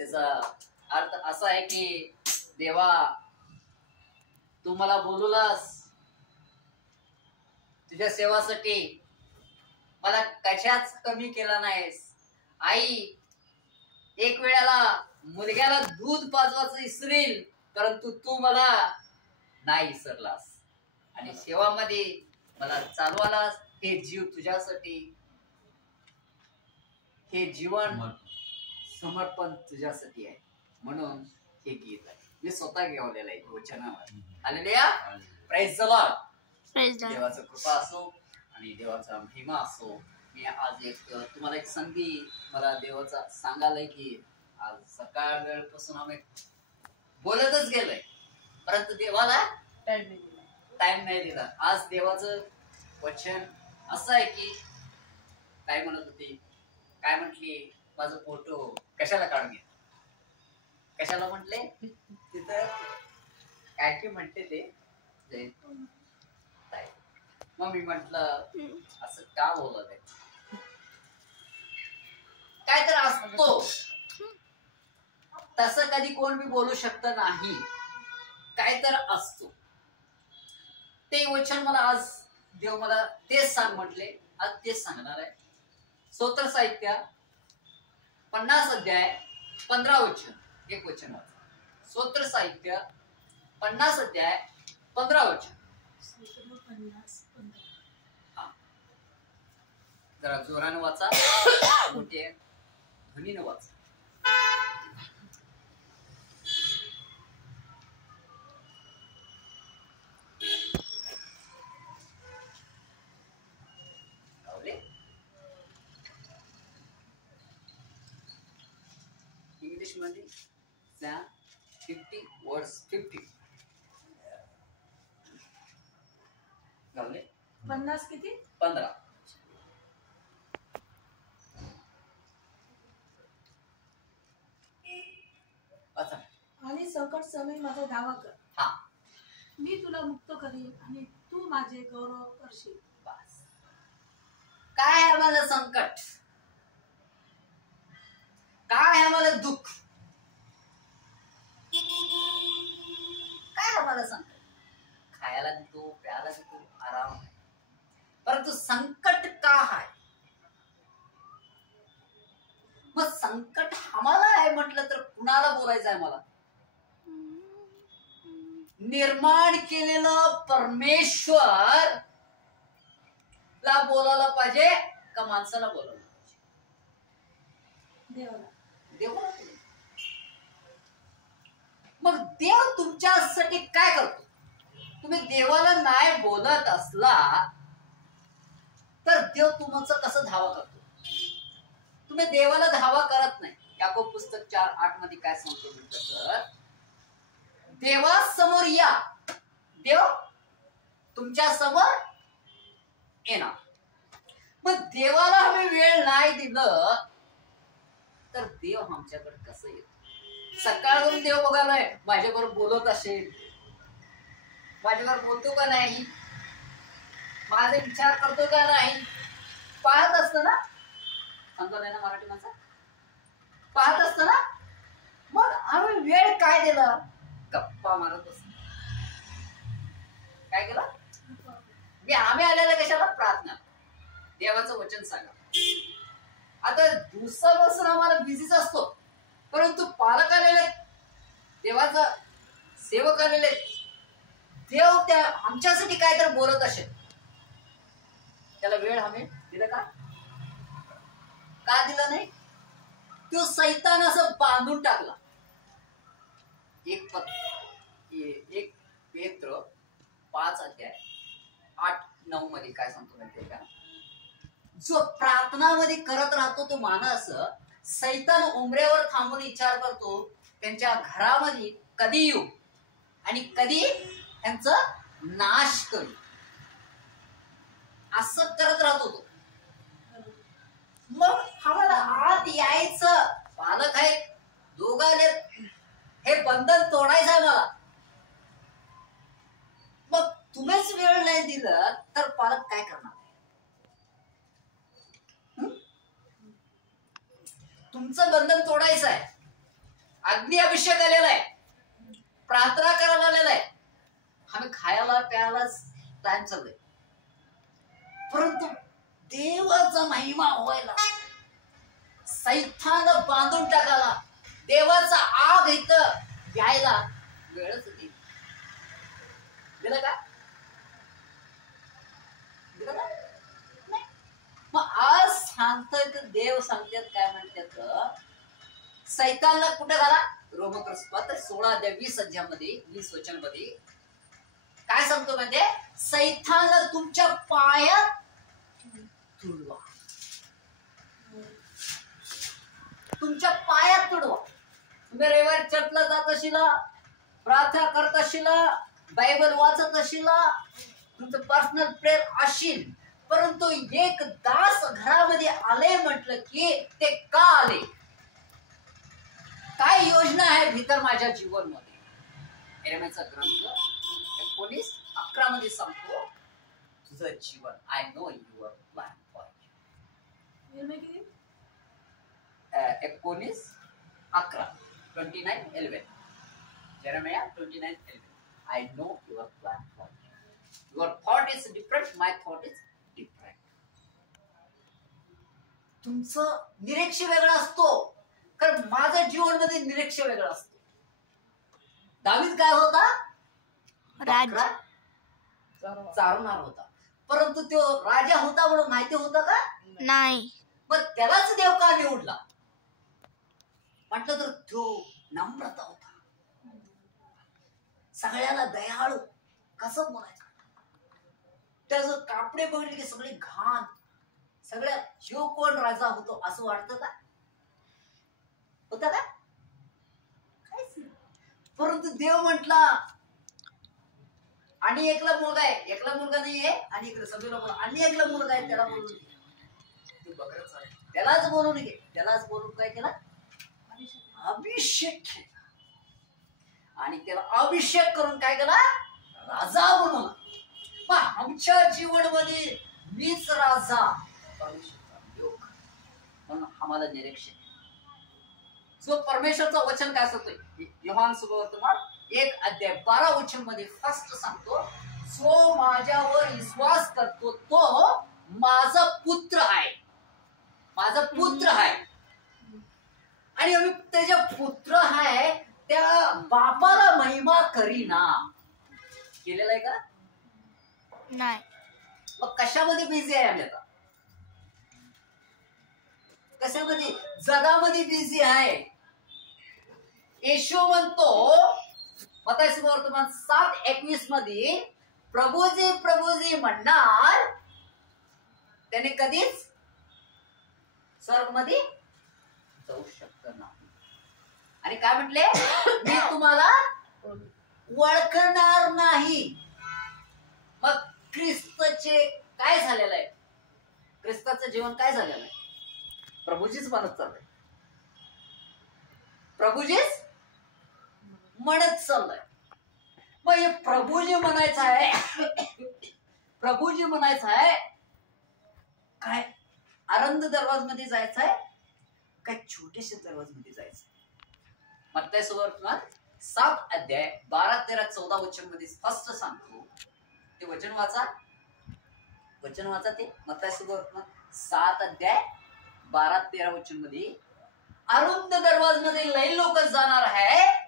त्याचा अर्थ असा आहे की देवा तू मला बोलवलास तुझ्या सेवासाठी, मला कशाच कमी केला नाहीस. आई एक वेळेला मुलग्याला दूध पाजवायचं विसरेल, परंतु तू मला नाही विसरलास आणि सेवामध्ये मला चालवालास. हे जीव तुझ्यासाठी, हे जीवन समर्पण तुझ्यासाठी आहे. म्हणून हे गीत आहे मी स्वतः गावलेलं आहे वचनावर. Hallelujah, praise the lord. देवाचं कृपा असो आणि देवाचा महिमा असो. मी आज तुम्हाला एक संधी मला देवाचा सांगायला की आज सकाळ वेळपासून आम्ही बोलतच गेलोय, परंतु देवाला टाइम नाही दिला. आज देवाचं वचन असं आहे की काय म्हणत होती, काय म्हटली, माझा फोटो कशाला काढून घे, कशाला म्हटले तिथं काय की म्हणते ते. मग मी म्हटलं असं का बोलत आहे, काय तर असतो तसं कधी कोण बी बोलू शकत नाही, काय तर असतो. ते वचन मला आज देव मला तेच सांग म्हटले, आज तेच सांगणार आहे. स्तोत्र साहित्य 50 अध्याय 15 वचन, एक वचन वाचा. स्तोत्र साहित्य 50 अध्याय 15 वचन. जरा जोरानं वाचा, मोठे ध्वनीनं वाचा. इंग्लिश मध्ये 50 वर्स 50 50 किती 15. आणि संकट समय माझा दावा कर. हा, मी तुला मुक्त करीन आणि तू माझे गौरव करशील. बस. काय आहे मला संकट, काय आहे मला दुःख, काय आहे मला संकट. खायला देतो, प्यायला देतो, आराम आहे, परंतु संकट का आहे. मग संकट आम्हाला आहे म्हटलं तर कुणाला बोलायचं आहे. मला निर्माण केलेलं परमेश्वर ला बोलायला पाहिजे का माणसाला बोलायला पाहिजे. देवाला. मग देव तुमच्यासाठी काय करतो. तुम्ही देवाला नाही बोलत असला तर देव तुमचं कसं धावा करतो. तुम्ही देवाला धावा करत नाही. याकोब पुस्तक 4:8 मध्ये काय सांगतो तर देवासमोर या, देव तुमच्या समोर येणार. मग देवाला आम्ही वेळ नाही दिलं तर देव आमच्याकडे कसं येतो. सकाळून देव बघायलाय माझ्याबरोबर बोलत असेल, माझ्याबरोबर बोलतो का नाही, माझा विचार करतो का नाही, पाहत असत ना. समजा नाही ना मराठी माणसा, पाहत असत ना. मग आम्ही वेळ काय दिला, गप्पा मारत असतो. काय केलं मी, आम्ही आलेला कशाला, प्रार्थना, देवाचं वचन सांगा. आता दिवसापासून आम्हाला बिझीच असतो, परंतु पालक आलेले, देवाचा सेवक आलेले, देव त्या आमच्यासाठी काय तर बोलत असेल, त्याला वेळ आम्ही दिला का दिला नाही. तो सैतान असं बांधून टाकला. एक पेत्र 5 अध्याय 8-9 मध्ये काय सांगतो माहितीये का, जो प्रार्थनामध्ये करत राहतो तो माणूस सैतान उमऱ्यावर थांबून विचार करतो त्यांच्या घरामध्ये कधी येऊ आणि कधी त्यांचा नाश करू, असं करत राहतो तो. मग आम्हाला आत यायचं, पालक आहेत, दोघाले हे बंधन तोडायचं आहे मला. मग तुम्हीच वेळ नाही दिलं तर पालक काय करणार. तुमचं बंधन तोडायचं आहे, अग्नी अभिषेक आलेला आहे, प्रार्थना करायला आलेला आहे, आम्ही खायला प्यायला टाइम चाललंय, परंतु देवाचा महिमा व्हायला, सैतान बांधून टाकायला, देवाचा आग इथं घ्यायला वेळच नाही. दिलं का? दिलं का? नाही. मग आज सांगतात देव सांगतात काय म्हणतात, सैतानला कुठे घाला? रोमक्रस 16:20 वचनमध्ये काय सांगतो म्हणजे, सैतानला तुमच्या पायात तुडवा, तुमच्या पायात तुडवा. तुम्ही रविवारी चर्चला जात अशिला, प्रार्थना करत अशिला, बायबल वाचत अशिला, तुमचं पर्सनल प्रेयर असेल, परंतु एक दास घरामध्ये आले म्हटलं की ते का आले, काय योजना आहे भीतर माझ्या जीवनमध्ये. यिर्मयाचा ग्रंथ 19:11 मध्ये सांगतो, तुझं जीवन, I know your plan for you. 19:11 29:11 यिर्मया 29:11. I know your plan for you. Your thought is different, my thought is different. तुमचं निरीक्षण वेगळं असतो, कारण माझ्या जीवनामध्ये निरीक्षण वेगळं असतो. दावीद काय होता? राजा, चारणार होता, परंतु तो राजा होता म्हणून माहिती होतं का? नाही. मग त्यालाच देव का निवडला म्हटलं तर तो नम्रता होता, सगळ्याला दयाळू, कसं बोलायचं, त्याचं कापडे बघितले की सगळी घाण, सगळ्या शिव कोण राजा होतो असं वाटतं का? होता का? काहीच नाही. परंतु देव म्हटला, आणि एकला मुलगा आहे, एकला मुलगा नाही आहे, आणि इकडे सगळं आणि एकला मुलगा आहे, त्याला बोलून घे, त्यालाच बोलून घे, त्यालाच बोलून काय केला? अभिषेक केला, आणि त्याला अभिषेक करून काय केला? राजा बनवला. पण आमच्या जीवनामध्ये मीच राजा, म्हणून आम्हाला निरीक्षण, जो परमेश्वरचं वचन काय सांगतोय, योहान सुवर्तमान 1:12 मध्ये फर्स्ट सांगतो, जो माझ्यावर विश्वास करतो तो माझा पुत्र आहे, माझा पुत्र आहे, आणि आम्ही त्याच्या पुत्र आहे, त्या बापाला महिमा करीना. केलेला आहे का? नाही. मग कशामध्ये बिझी आहे आम्ही आता? कशामध्ये? जगामध्ये बिझी आहे. येशू म्हणतो मत्ती सुवर्तमान 7:21 मध्ये, प्रभुजी प्रभुजी म्हणणार त्याने कधीच स्वर्गमध्ये जाऊ शकत नाही. आणि काय म्हटले? मी तुम्हाला ओळखणार नाही. मग ख्रिस्ताचे काय झालेलं आहे? ख्रिस्ताचं जीवन काय झालेलं आहे? प्रभूजीच म्हणत चाललंय, प्रभूजीच म्हणत चाललंय. मग हे प्रभूजी म्हणायचं आहे, प्रभूजी म्हणायचं आहे काय? आनंद दरवाज मध्ये जायचं आहे काय छोट्याशा दरवाज मध्ये जायचं? मत्ती सुवर्तमान 7:12-13-14 मध्ये स्पष्ट सांगतो. ते वचन वाचा, वचन वाचा. ते मत्ती सुवर्तमान 7:12-13 मध्ये, अरुंद दरवाज मध्ये लई लोक जाणार आहे,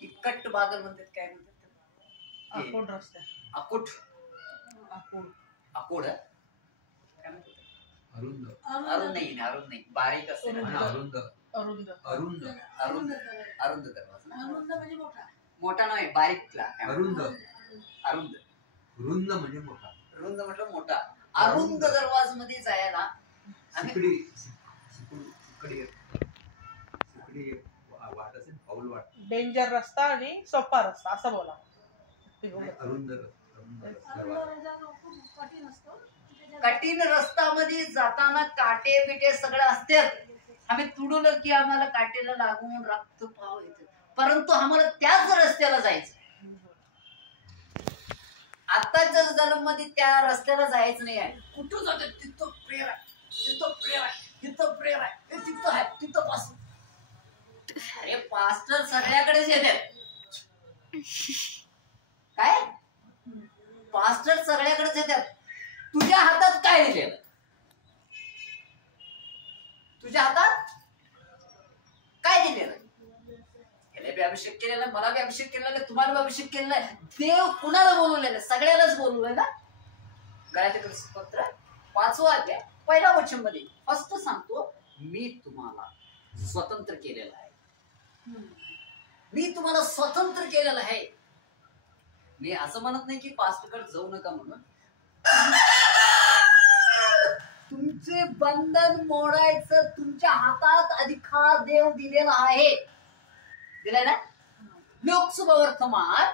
इकट बागल म्हणतात, काय म्हणतात? अकोट रस्ता, अकोट, अकोट, अकोड काय म्हणतात? अरुंद, अरुंद नाही, अरुंद नाही, बारीक असते. अरुंद, अरुंद, अरुंद, अरुंद अरुंद दरवाज ना, अरुंद म्हणजे मोठा, मोठा नाही, बारीकला. अरुंद, अरुंद, रुंद म्हणजे मोठा, रुंद म्हटलं मोठा. अरुंद दरवाज मध्ये जायला सिकडी, सिकडी वाट असेल, पाऊल वाट, डेंजर रस्ता आणि सोपा रस्ता असं बोला. अरुंद, कठीण असतो. कठीण रस्त्यामध्ये जाताना काटे बिटे सगळं असतात. आम्ही तुडवलं की आम्हाला काटेला लागून रक्त पाव येत, परंतु आम्हाला त्याच रस्त्याला जायचं. आताच्या जन्मामध्ये त्या रस्त्याला जायचं नाही आहे. कुठं जातात? तिथं प्रेयर आहे, तिथं प्रेयर आहे, तिथं प्रेयर आहे, तिथं आहे. पास्टर सगळ्याकडेच येतात. काय पास्टर सगळ्याकडेच येतात. तुझ्या हातात काय दिलेलं? तुझ्या हातात काय दिलेलं? याला बी अभिषेक केलेला, मला बी अभिषेक केलेला, तुम्हाला बी अभिषेक केलेला. देव कुणाला बोलवलेलं? सगळ्यालाच बोलवलंय ना. गलाती पत्र 5वा अध्याय 1ल्या वचन मध्ये फक्त सांगतो, मी तुम्हाला स्वतंत्र केलेलं आहे. मी तुम्हाला स्वतंत्र केलेलं आहे. मी असं म्हणत नाही की पास्टरकडे जाऊ नका म्हणून. तुमचे बंधन मोडायचं तुमच्या हातात अधिकार देव दिलेला आहे. दिलाय ना. लोकसुवर्तमान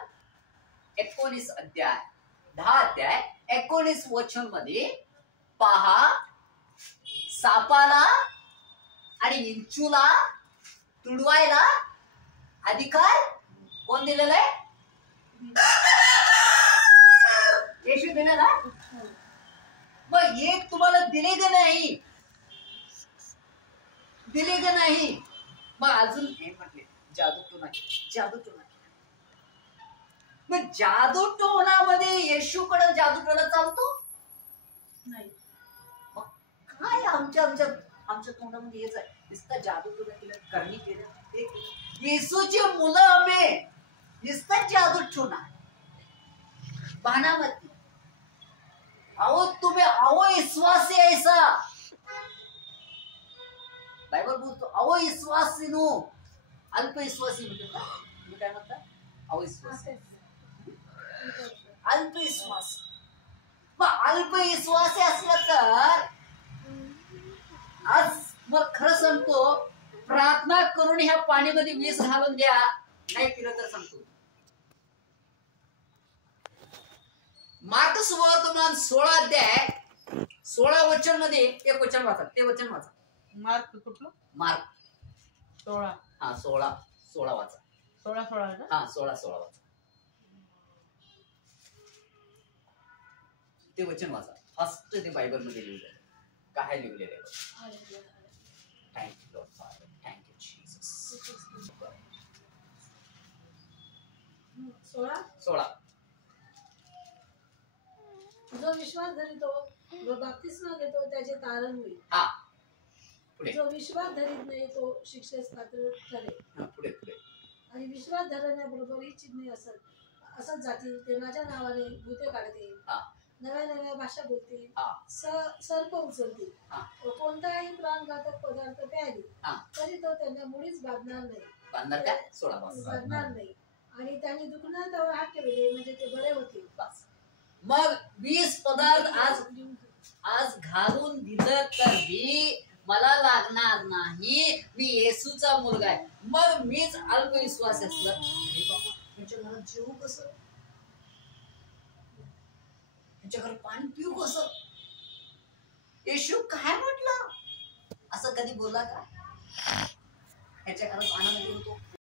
19 अध्याय 10 अध्याय 19 वचन मध्ये पहा, सापाला आणि विंचूला तुडवायला अधिकार कोण दिलेला आहे? येशू दिलेला. मग एक तुम्हाला दिले का नाही? दिले का नाही? मग अजून हे म्हटले जादूटोणा, जादूटोणा. मग जादूटोणामध्ये येशूकडे जादूटोणा चालतो नाही. मग काय आमच्या तोंडामध्ये हेच आहे. नुसतं जादूटोणा केलं, करणी केलं. येशूची मुलं आम्ही नुसतं जादूटोणा बाणामती. अहो तुम्ही विश्वासी ऐसा बायबल बोलतो. अविश्वासी नो, अल्पविश्वासी म्हणजे तुम्ही काय म्हणता? अविश्वासी, अल्पविश्वास. मग अल्पविश्वासी असला तर आज मग खरं सांगतो, प्रार्थना करून ह्या पाणीमध्ये विष घालून द्या, नाही पिलं तर सांगतो. मार्क सुवर्तमान 16 अध्याय 16 वचन मध्ये एक वचन वाचा. ते वचन वाचा. मार्क कुठलं? मार्क 16. हा 16 वाचा. 16 ना? हा 16 वाचा. ते वचन वाचा. फर्स्ट ते बायबल मध्ये लिहिलेलं काय लिहिलेलं आहे? Thank you Lord father, thank you Jesus. 16 जो विश्वास धरितो व बाप्तिस्मा घेतो त्याचे तारण होईल. हा पुढे. जो विश्वास धरीत नाही तो शिक्षेस पात्र ठरेल. हा पुढे पुढे. आणि विश्वास धरण्याबरोबर ही चिन्हे असत जातील. ते माझ्या नावाने भूते काढतील, हा. नव्या नव्या भाषा बोलतील, हा. सर्प उचलतील, हा. व कोणताही प्राणघातक पदार्थ प्यायले हा. तरी तो त्यांना मुळीच बाधणार नाही. बांधणार काय? 16 बस. बाधणार नाही. आणि त्यांनी दुखण्यावर हात ठेवले म्हणजे ते बरे होतील. बस. मग 20 पदार्थ आज घालून दिलं तर भी मला लागणार नाही. मी येशूचा मुलगा आहे. मग मीच अल्पविश्वास असलं, अरे बाबा त्यांच्या घरात जेवू कसं? त्यांच्या घरात पाणी पिऊ कसं? येशू काय म्हटलं? असं कधी बोला का? ह्याच्या घरात पाण्यामध्ये होतो